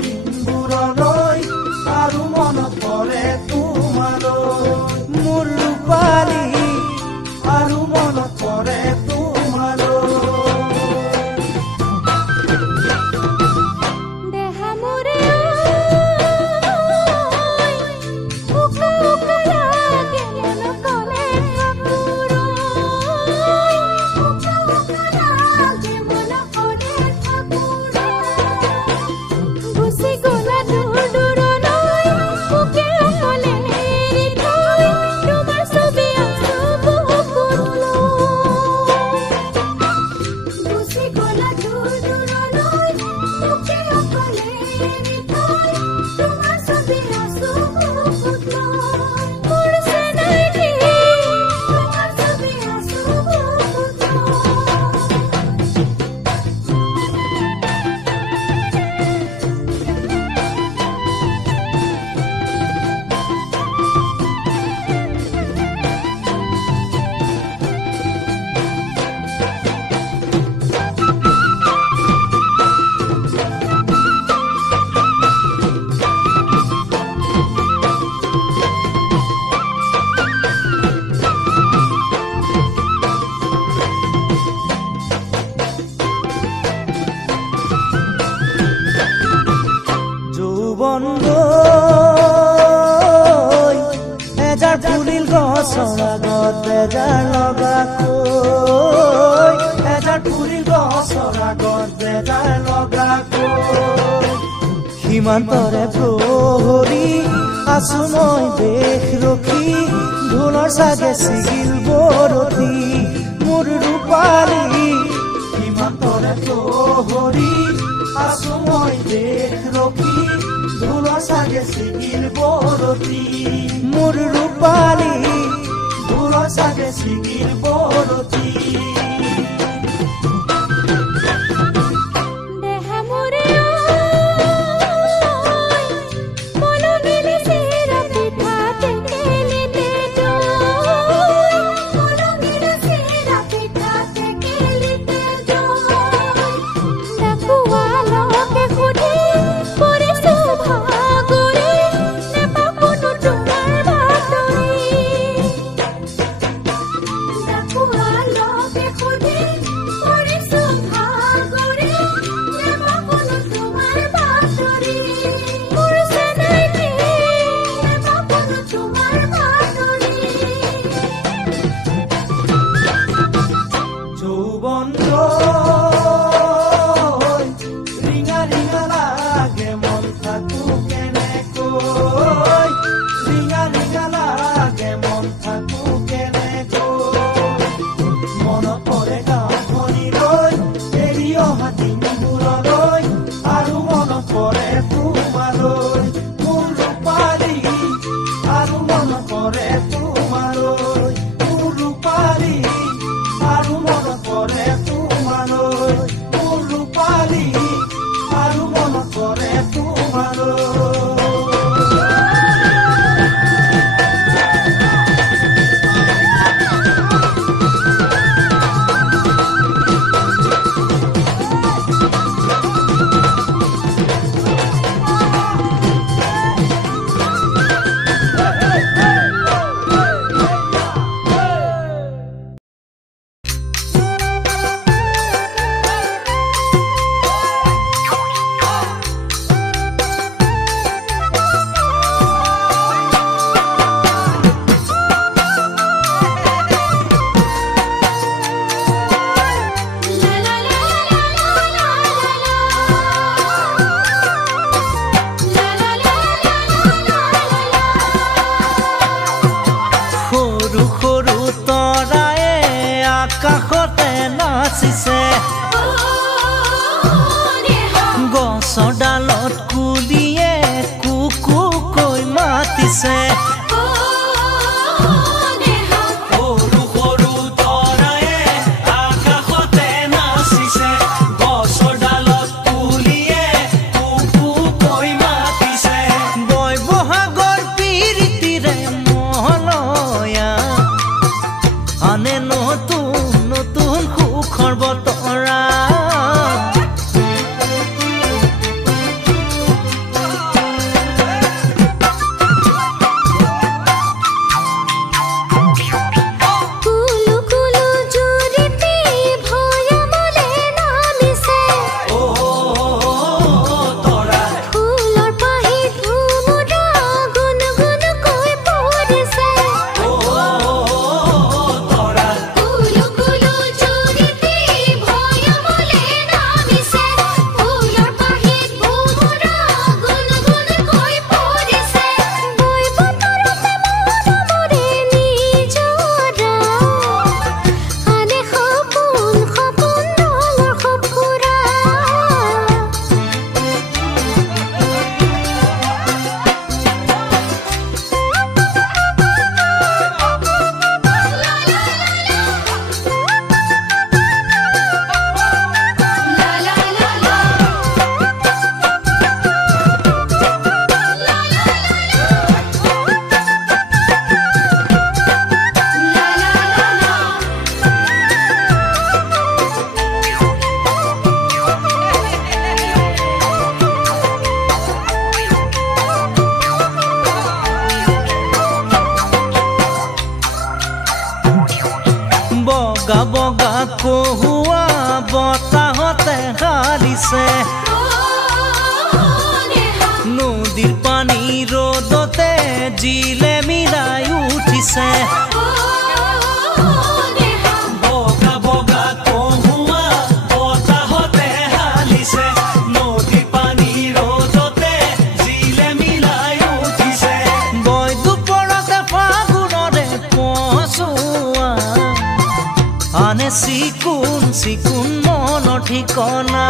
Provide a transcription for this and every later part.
দিনবোৰলৈ আৰু মনত পৰে তোমালৈ মোৰ ৰূপালী আৰু মনত পৰে এজাৰ ফুলিল গছৰ আগত বেজাৰ লগাকৈ এজাৰ ফুলিল গছৰ আগত বেজাৰ লগাকৈ সীমান্তৰে প্ৰহৰী আছো মই দেশ ৰখি ঢোলৰ চাগে ছিগিল বৰতি মোৰ ৰূপালী সীমান্তৰে প্ৰহৰী আছো মই দেশ ৰখি ঢোলৰ চাগে ছিগিল বৰতি মোৰ ৰূপালী ঢোলৰ চাগে ছিগিল বৰতি উঠিছে নদীৰ পানী ৰ'দতে জিলে মিলাই উঠিছে বগা বগা কহুৱা বতাহতে হালিছে নদীৰ পানী ৰ'দতে জিলে মিলাই উঠিছে বৈ দুপৰতে ফাগুনৰে পচোৱা আনে চিকুণ চিকুণ মনৰ ঠিকনা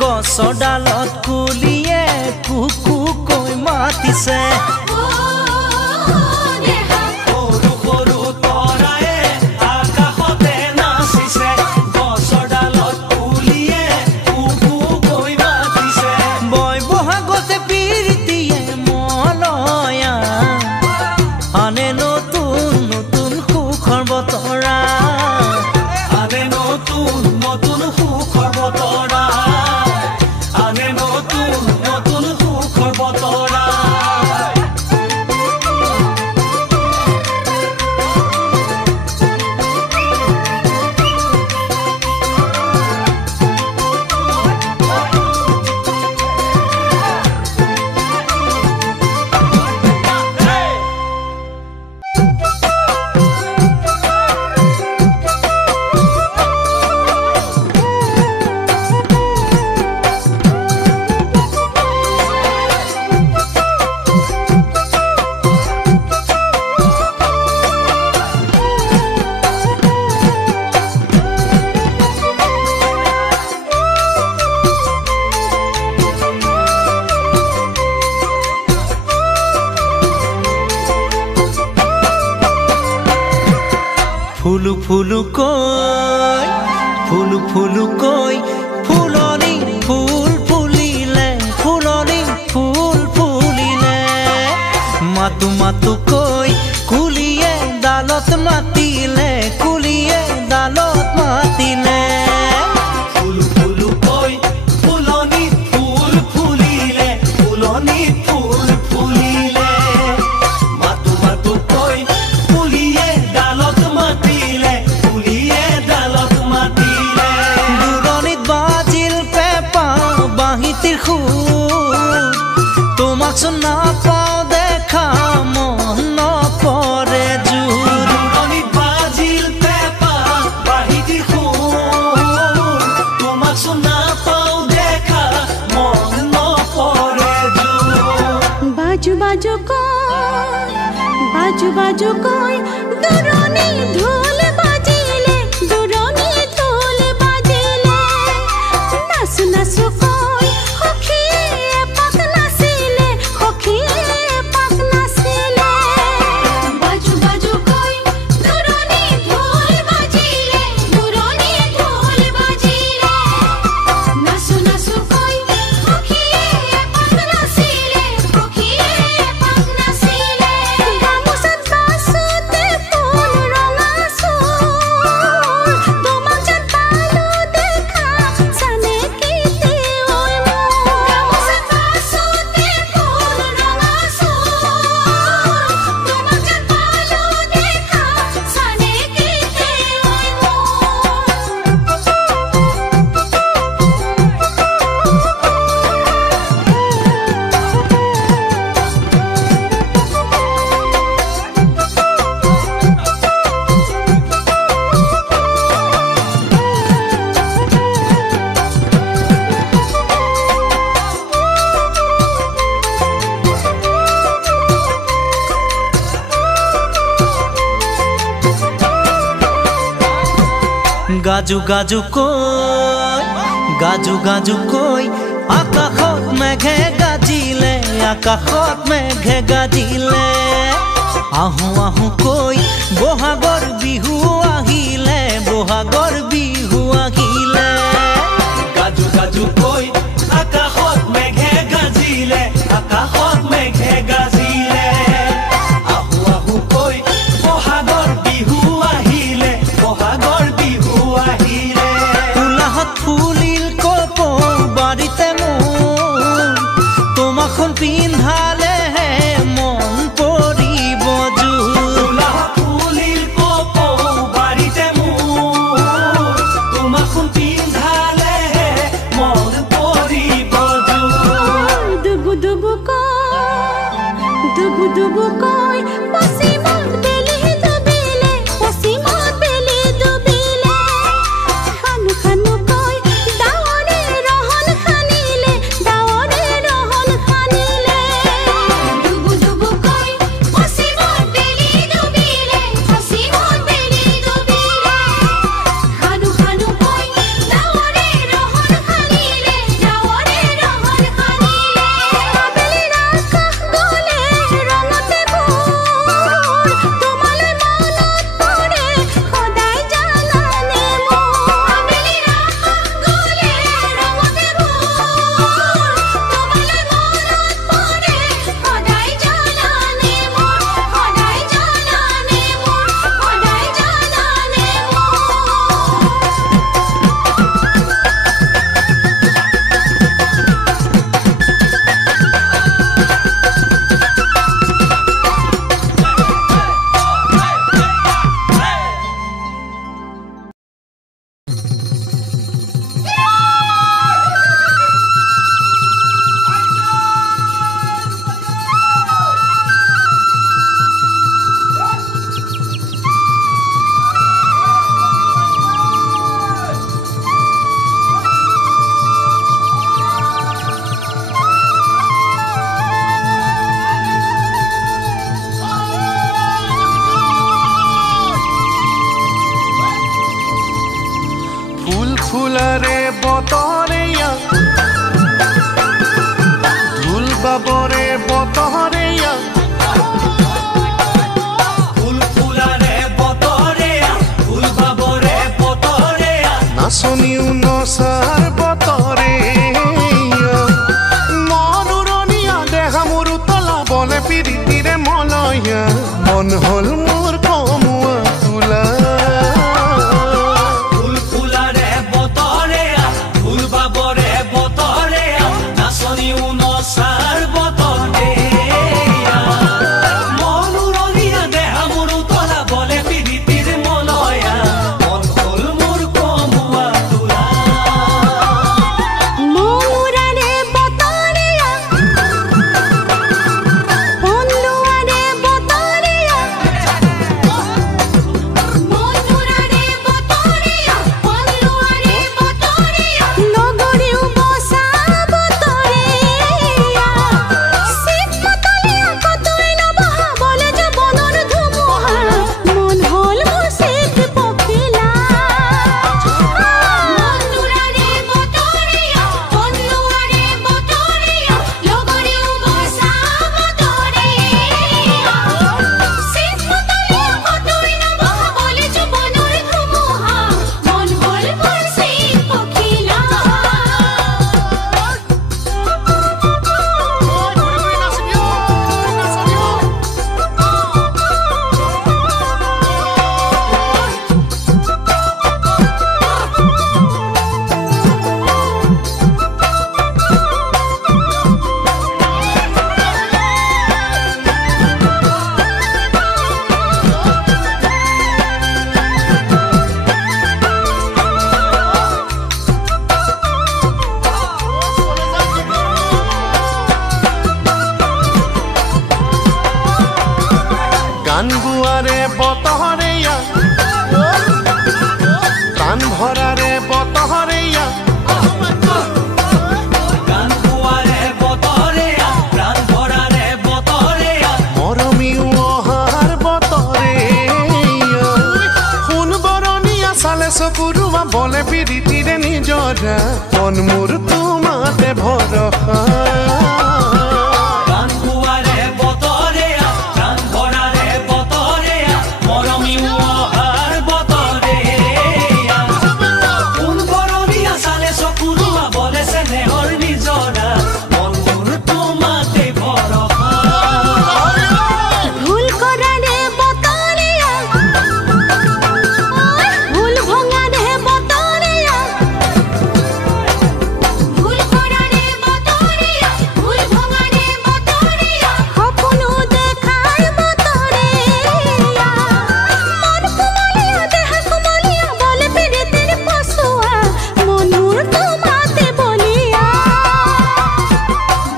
গছৰ ডালত কুলিয়ে কুকু কৈ মাতিছে সৰু সৰু তৰায়ে আকাশতে নাচিছে গছৰ ডালত কুলিয়ে কুকু কৈ মাতিছে বৈ বহাগতে প্ৰীতিয়ে মলয়া আনে নতুন নতুন সুখৰ বতৰা আনে নতুন নতুন সুখৰ বতৰা আনে নতুন নতুন সুখৰ বতৰা ফুলু ফুলু কৈ ফুলনি ফুল ফুলিলে ফুলনি ফুল ফুলিলে মাতু মাতু কৈ কুলিয়ে ডালত মাতিলে কুলিয়ে ডালত মাতিলে ফুলু ফুলু কৈ ফুলনি ফুল ফুলিলে ফুলনি ফুল ফুলিলে মাতু মাতু কৈ কুলিয়ে ডালত মাতিলে কুলিয়ে ডালত মাতিলে দূৰণিত বাজিল পেঁপা বাঁহীটিৰ সুৰ তোমাক চোন নাপাওঁ দেখা মন নপৰে জোৰ দূৰণিত বাজিল পেঁপা বাঁহীটিৰ সুৰ তোমাক চোন নাপাওঁ দেখা মন নপৰে জোৰ বাজু বাজু কয় দূৰণি ঢোল বাজিলে দূৰণি ঢোল বাজিলে নাচু নাচু কয় সখীয়ে এপাক নাচিলে সখীয়ে এপাক নাচিলে বাজু বাজু কয় দূৰণি ঢোল বাজিলে দূৰণি ঢোল বাজিলে নাচু নাচু কয় সখীয়ে এপাক নাচিলে সখীয়ে এপাক নাচিলে গামোচাত বাচোতে ফুল ৰঙা চুৰ তোমাক যেন পালো দেখা চানে কেতিয়া গাজু গাজু কৈ আকাশত মেঘে গাজিলে আকাশত মেঘে গাজিলে আহো আহো কৈ বহাগৰ বিহু আহিলে বহাগৰ বিহু আহিলে গাজু গাজু কৈ আকাশত মেঘে গাজিলে আকাশত মেঘে গাজিলে আহো আহো কৈ বহাগৰ বিহু আহিলে বহাগৰ বিহু আহিলে ফুলাহত ফুলিল কপৌ বাৰীতে মোৰ তোমাখন পিন্ধালে মন পৰিব ফুলাহত ফুলিল কপৌ বাৰীতে মোৰ তোমাখন পিন্ধালে মন পৰিব দুবু দুবু কৈ পশ্চিমত বেলি ডুবিলে পশ্চিমত বেলি ডুবিলে খানু খানু কৈ ডাৱৰে ৰহন খানিলে ডাৱৰে ৰহন খানিলে দুবু দুবু কৈ পশ্চিমত বেলি ডুবিলে পশ্চিমত বেলি ডুবিলে খানু খানু কৈ ডাৱৰে ৰহন খানিলে ডাৱৰে ৰহন খানিলে আবেলিৰ আকাশ গলে ৰঙতে ভোৰ তোমালৈ মনত পৰে সদায় জানানে মোৰ আবেলিৰ আকাশ গলে ৰঙতে ভোৰ তোমালৈ মনত পৰে সদায় জানানে মোৰ সদায় জানানে মোৰ সদায় জানানে ফুল ফুলাৰে বতৰেয়া ঢোল বাবৰে বতৰেয়া ফুল ফুলাৰে বতৰে ফুল বাবৰে বতৰে নাচনিও নচাৰ বতৰে মনুৰণীয়া দেহা মোৰ উতলা বলে পিৰিতিৰে মলয়া মন হল মোৰ কমুৱা তোলা ফুল ফুলাৰে বতৰে ফুল বাবৰে বতৰে নাচনি উনচাৰ বতৰে মনুৰণীয়া দেহা মোৰ উতলা বলে পিৰিতিৰ মলয়া মন হ'ল মোৰ কমুৱা তোলা মৌৰাৰে বতৰীয়া পন্দুৱাৰে বতৰীয়া মৌৰাৰে বতৰীয়া পন্দুৱাৰে বতৰীয়া লগৰীও বসা বতৰীয়া চিত মতলীয়া কতই নবহাবলে জীৱনৰ ধুমুহা মন হ'ল মোৰ চিত পখিলা মৌৰাৰে বতৰীয়া পন্দুৱাৰে বতৰীয়া লগৰীও বসা বতৰীয়া চিত মতলীয়া কতই নবহাবলে জীৱনৰ ধুমুহা মন হ'ল মোৰ চিত পখিলা গান গুৱাৰে বতৰেয়া প্ৰাণ ভৰাৰে বতৰেয়া গান গোৱাৰে বতৰে প্ৰাণ ভৰাৰে বতৰে মৰমিও অহাৰ বতৰেয়া সোণ বৰণীয়া চালে চকুৰো ফুলুয়া বলে পিরিতিরে নিজরা মন মোর তোমাতে ভরসা গান কুয়ারে বতরেয়া গান ভরারে বতরেয়া মরমি উহার বতরেয়া কোন করবিয়া সালে সকুলুয়া বলে সে নেহর নিজরা মন মোর তোমাতে ভরসা ভুল করারে বতরিয়া ভুল ভঙারে বতরিয়া ভুল করারে বতরিয়া ভুল ভঙারে বতরিয়া স্বপ্ন দেখার বতরিয়া মন কুমলিয়া দেহ কুমলিয়া বলে পিরিতির পশুয়া মনুর তোমাতে বলিয়া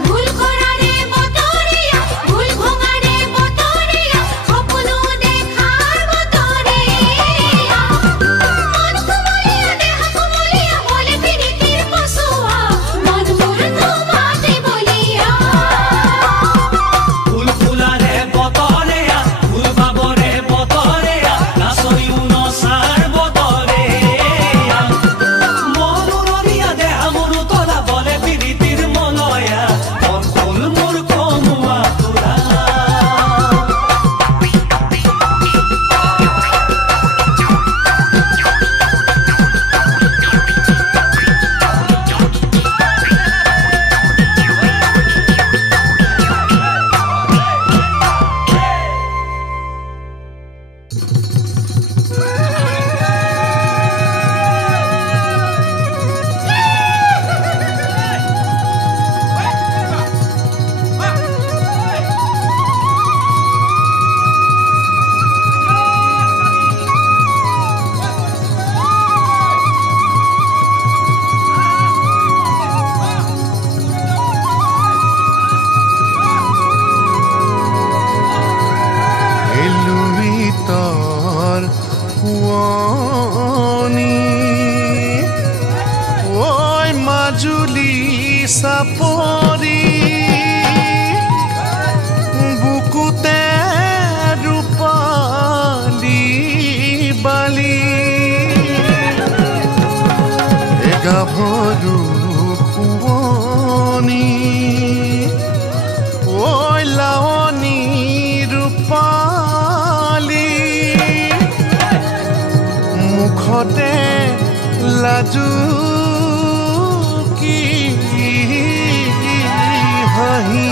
ভুল করারে বতরিয়া ভুল ভঙারে বতরিয়া স্বপ্ন দেখার বতরিয়া মন কুমলিয়া দেহ কুমলিয়া বলে পিরিতির পশুয়া মনুর তোমাতে বলিয়া ফুল ফুলারে বতরেয়া ফুল বাবরে বতরেয়া নাসই উনসার বতরেয়া মনুর দিয়া দেহা মনু তোলা বলে পিরিতির মলয়া মন ফুল মোর কমুয়া তোরা এলুই তোর শুৱনি ওই মাজুলী চাপৰি বুকুতে ৰূপালী বালি গাভৰু শুৱনি ওই লাৱনী ৰূপালী মুখতে লাজু কি হাঁহি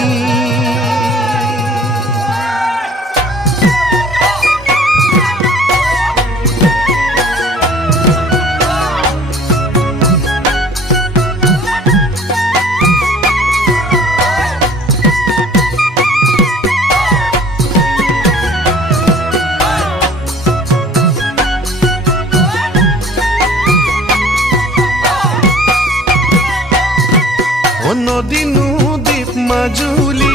নদী নদীপ মাজুলী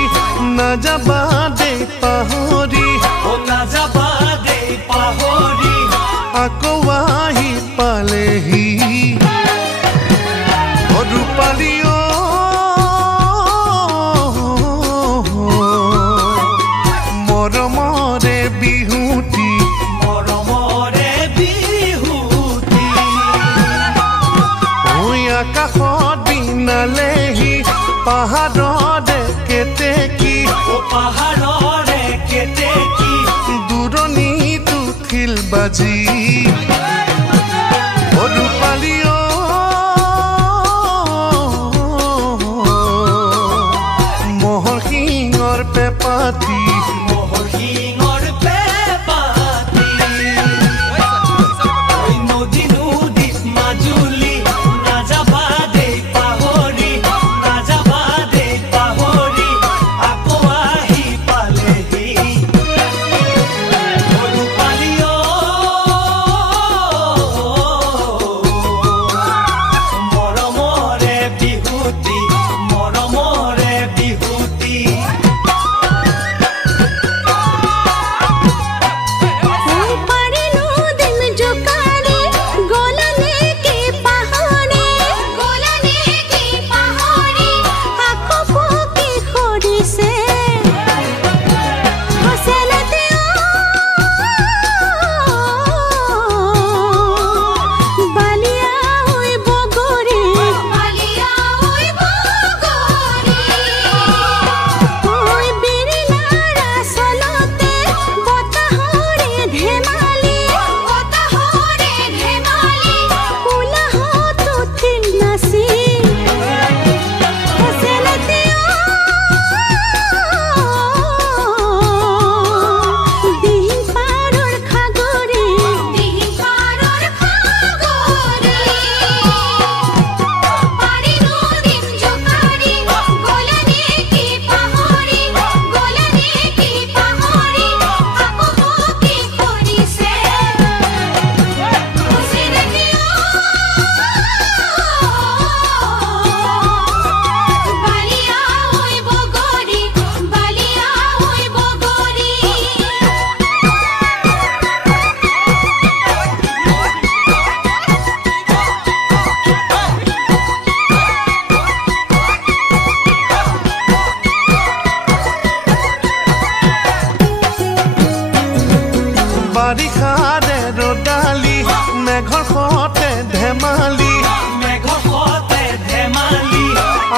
নাযাবা দে পাহৰি ও না যাবা দে পাহৰি আকৌ আহি পালেহি ৰূপালী মৰমৰে বিহুতি মৰমৰে বিহুতি ঐ আকাশত বিনালেহি পাহাৰৰে কেতেকী ও পাহাৰৰে কেতেকী দূৰণিতো খিল বাজি ৰূপালী মহৰ শিঙৰ পেপাতি মহৰ শিঙৰ পেপাতি ওই নদী নদীত মাজুলী নাযাবা দে পাহৰি নাযাবা দে পাহৰি আকৌ আহি পালেহি ৰূপালী মৰমৰে বিহুতি মৰমৰে বিহুতি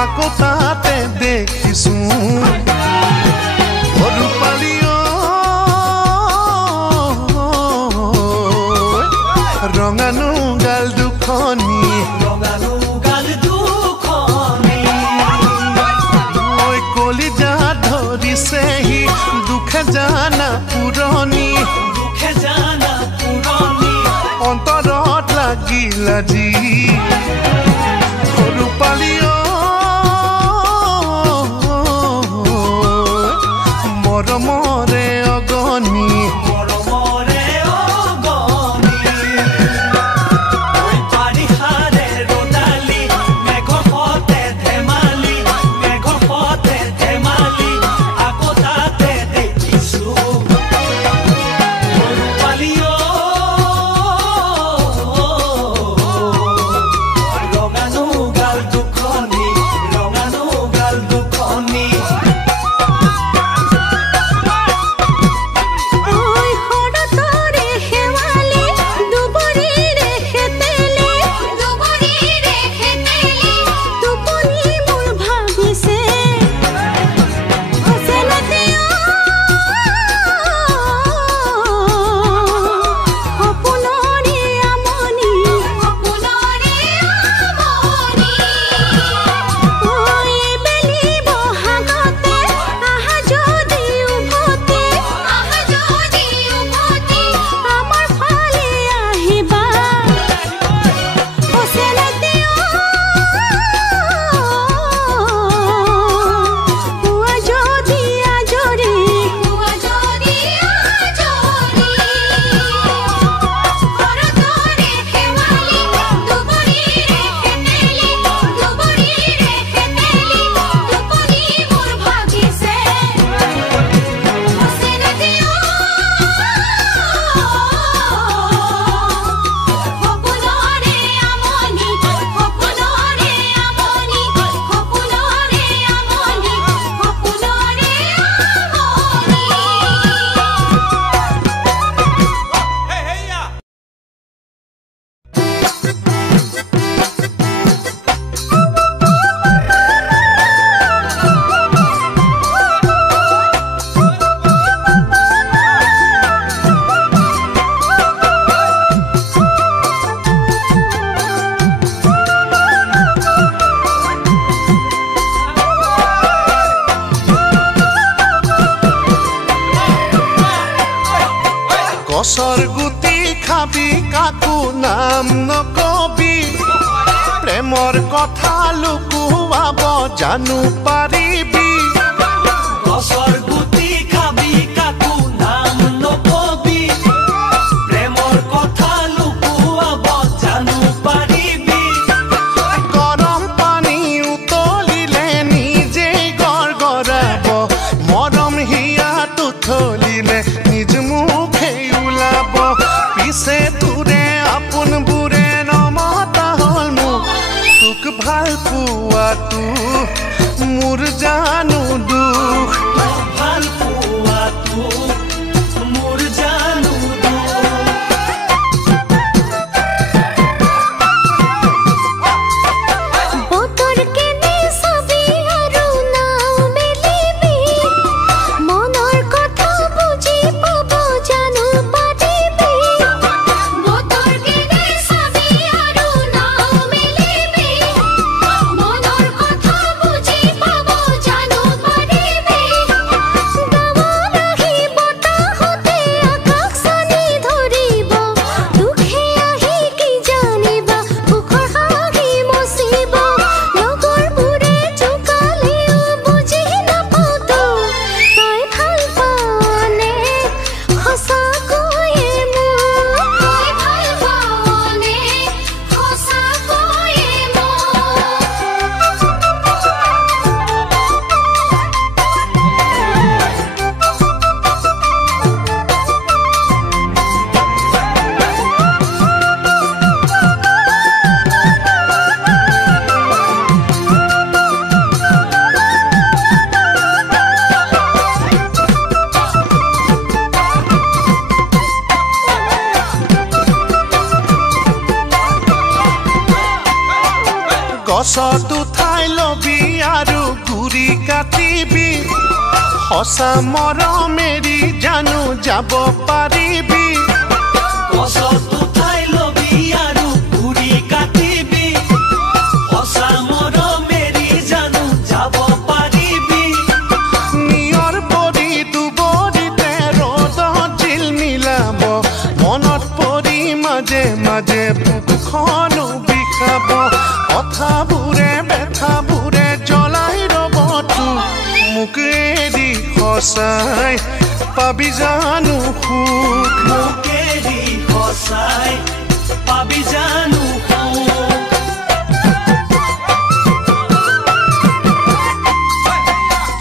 আকৌ তাতে দেখিছো ৰূপালী ৰঙানো গাল দুখনি ঐ কলিজা ধৰিছেহি দুখে জানা পুৰণি অন্তৰত লাগিল আজি ৰূপালী মৰমৰে অগনি গছৰ গুটি খাবি কাকো নাম নকবি প্ৰেমৰ কথা লুকুৱাব জানো পাৰিবি গছৰ গুটি খাবি কাকো নাম নকবি প্ৰেমৰ কথা লুকুৱাব জানো পাৰিবি গৰম পানী উতলিলে নিজেই গৰগৰাব মৰম হিয়াটো থলিলে নিজ মুখে ওলাব পিছে তোৰে আপোনবোৰে নমতা হ'ল মোক তোক ভাল পোৱাটো মোৰ জানো দুখ ভাল পোৱাটো মোৰ জানো বতৰ কেনে চাবি আৰু নাও মেলিবি মনৰ কথা বুজি পাব জানো পাৰিবি বতৰ কেনে চাবি আৰু নাও মেলিবি মনৰ কথা বুজি পাব জানো পাৰিবি গাৱৰ আহি বতাহতে আকাশখনি ধৰিব দুখে আহি কি জানিবা সুখৰ হাঁহি মচিব লগৰবোৰে জোকালেও বুজি নাপাতো তই ভাল পাৱনে সঁচাকৈয়ে মোক তই ভাল পাৱনে সঁচাকৈয়ে গছত উঠাই লবি কাটিবি সঁচা মৰমেৰি জানো যাব পাৰিবি গছত উঠাই লবি আৰু ঘূৰি কাটিবি সঁচা মৰমেৰি জানো যাব পাৰিবি নিয়ৰ পৰি দুবৰিতে ৰ'দত জিল মিলাব মনত পৰি মাজে মাজে বুকুখনো বিষাব কথাবোৰে বেথাবোৰে জ্বলাই ৰ'বতো মোক এৰি সঁচাই পাবি জানো সুখ মোক এৰি সঁচাই পাবি জানো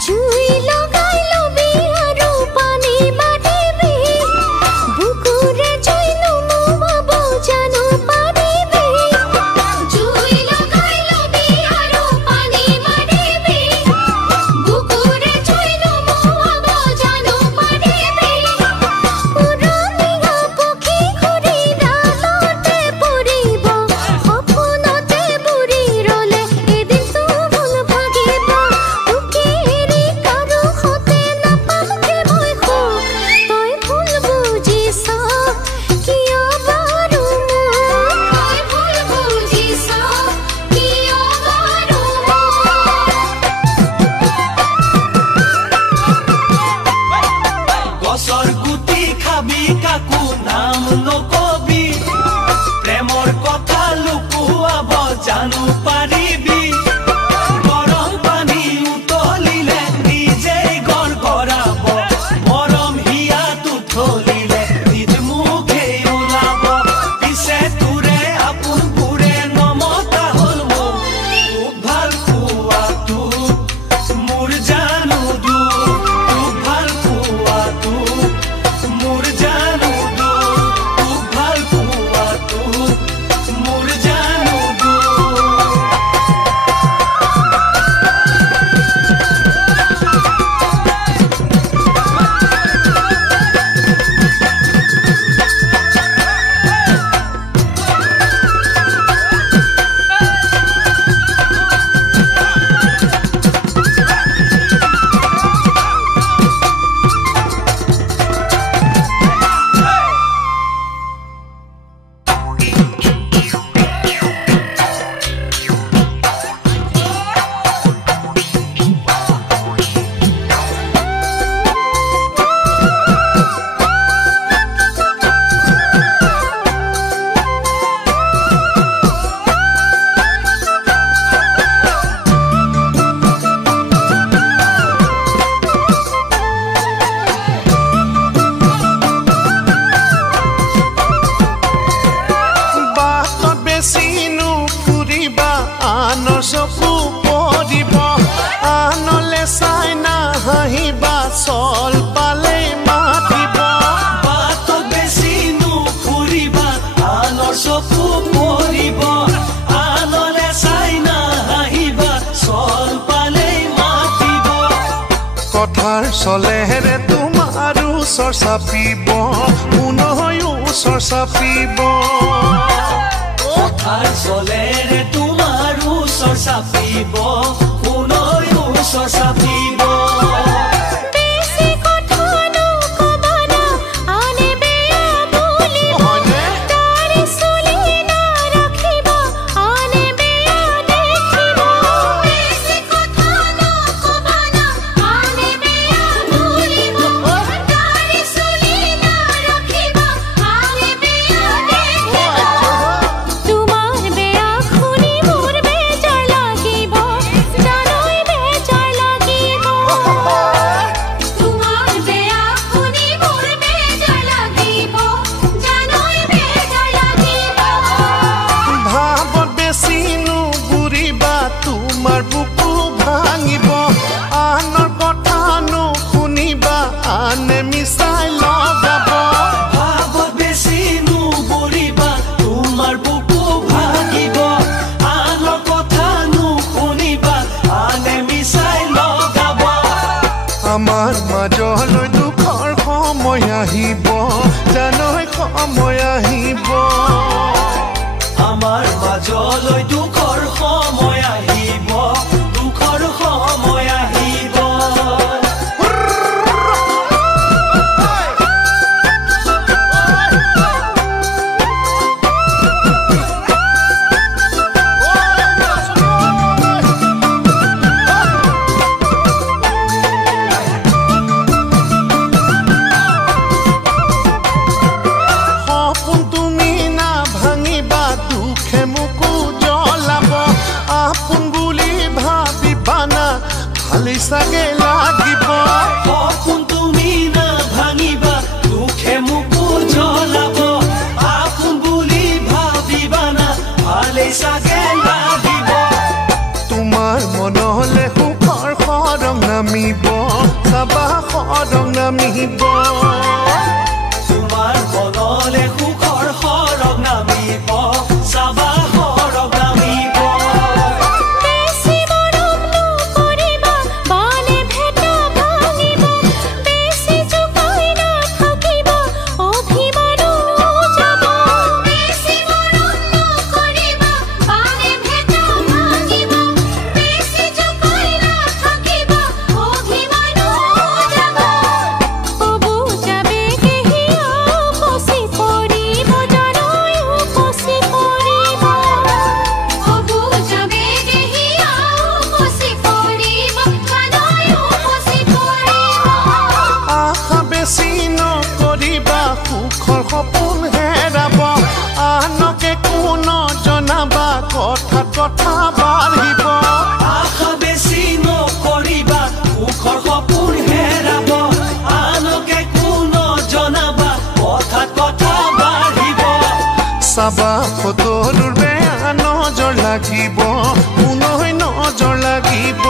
জুই লগাই লবি আৰু পানী মাতিবি বুকুৰে জুই নুমুৱাব জানো পাৰিবি জুই লগাই লবি আৰু পানী মাতিবি বুকুৰে জুই নুমুৱাব জানো পাৰিবি উৰণীয়া পক্ষী ঘূৰি ডালতে পৰিব সপোনতে বুৰি ৰলে এদিনতো ভুল ভাগিব তোকে এৰি কাৰো সতে নাপাওঁগে মই সুখ তই ভুল বুজিছ কিয় বাৰু তই ভুল বুজিছ কিয় বাৰু গছৰ গুটি খাবি কাকো নাম নকবি প্ৰেমৰ কথা লুকুৱাব জানো পাৰিবি গৰম পানী উতলিলে নিজেই গৰগৰাব মৰম হিয়াত উঠলিলে নিজ মুখেই ওলাব পিছে তোৰে আপোনবোৰে নমতা হ'ল মোক তোক ভাল পোৱাটো মোৰ জানো দুখ তোক ভাল পোৱাটো মোৰ জানো দুখ তোক ভাল পোৱাটো মোৰ জানো দুখ বাটত বেচিনো ফুৰিবা আনৰ চকু পৰিব আনলে চাই নাহাঁহিবা চল পালে মাতিব বাটত বেছি নুফুৰিবা আনৰ চকু পৰিব আনলে চাই নাহাঁহিবা চল পালেই মাতিব কথাৰ চলেৰে তোমাৰো ওচৰ চাপিব পুনহয়ো ওচৰ চাপিব কথাৰ চলেৰে তোমাৰো ওচৰ চাপিব কোনৈও ওচৰ চাপিব বেছি কথা নকবানা আনে বেয়া বুলিব হয়নে? তাৰি চুলি নাৰাখিব আনে বেয়া দেখিব বেছি কথা নকবানা আনে বেয়া বুলিব তাৰি চুলি নাৰাখিব আনে বেয়া দেখিব তোমাৰ বেয়া শুনি মোৰ বেজাৰ লাগিব জানৈ বেজাৰ লাগিব তোমাৰ বেয়া শুনি মোৰ বেজাৰ লাগিব জানৈ বেজাৰ লাগিব ভাৱত বেচিনো বুৰিবা তোমাৰ বুকু ভাঙিব আনৰ কথা নুশুনিবা আনে মিছাই লগাব ভাৱত বেছি নুবুৰিবা তোমাৰ বুকু ভাগিব আনৰ কথা নুশুনিবা আনে মিছাই লগাব আমাৰ মাজলৈ দুখৰ সময় আহিব জানৈ সময় আহিব আমাৰ মাজলৈ দুখৰ সময় আহিব দুখৰ সময় আহিব চাগে লাগিব সপোন তুমি না ভাঙিবা দুখে মোকো জ্বলাব আপোন বুলি ভাবিবা না ভালেই চাগে লাগিব তোমাৰ মনলে সুখৰ সৰং নামিব চাবা সৰং নামিব তোমাৰ মনলে সুখৰ সৰগ নামিব চাবা সৰগ নামিব বেছি মৰম নকৰিবা বলে ভেটা ভাঙিব বেছি জোকাই নাথাকিবা অভিমানো যাব বেছি মৰম নকৰিবা বলে ভেটা ভাঙিব বেছি জোকাই নাথাকিবা অভিমানো যাব অবু যাবে কেহিয়া পচি পৰিব জানৈ পচি পৰিব অবু যাবে কেহিয়া পচি পৰিব জানৈ পচি পৰিব আশা বেছি নকৰিবা সুখৰ সপোন হেৰাব আনকে কোন জনাবা কথাত কথা বাঢ়িব আশা বেছি নকৰিবা সুখৰ সপোন হেৰাব আনকে কোন জনাবা কথাত কথা বাঢ়িব চাবা ফটোৰ বেয়া নজৰ লাগিব কোনৈ নজৰ লাগিব